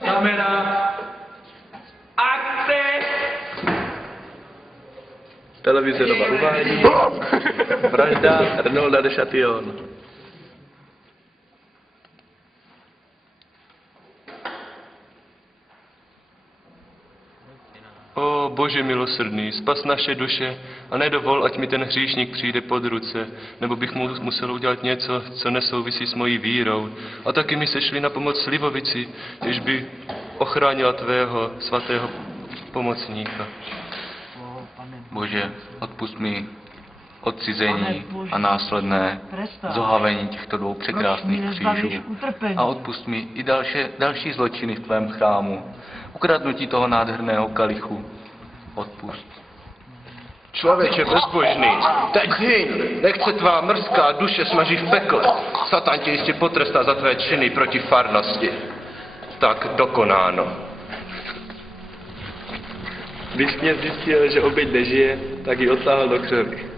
Kamera. Akce. Televize Nova uvádí vražda Arnolda de Chatillon. O Bože milosrdný, spas naše duše a nedovol, ať mi ten hříšník přijde pod ruce, nebo bych mu musel udělat něco, co nesouvisí s mojí vírou. A taky mi sešli na pomoc slivovici, jež by ochránila tvého svatého pomocníka. Bože, odpust mi odcizení a následné zohavení těchto dvou překrásných křížů. A odpust mi i další zločiny v tvém chrámu. Ukradnutí toho nádherného kalichu. Odpust. Člověče bezbožný, teď hyn, nechce tvá mrzká duše smaží v pekle. Satan tě jistě potrestá za tvé činy proti farnosti. Tak dokonáno. Když kněz zjistil, že oběť nežije, tak ji odtáhl do křoví.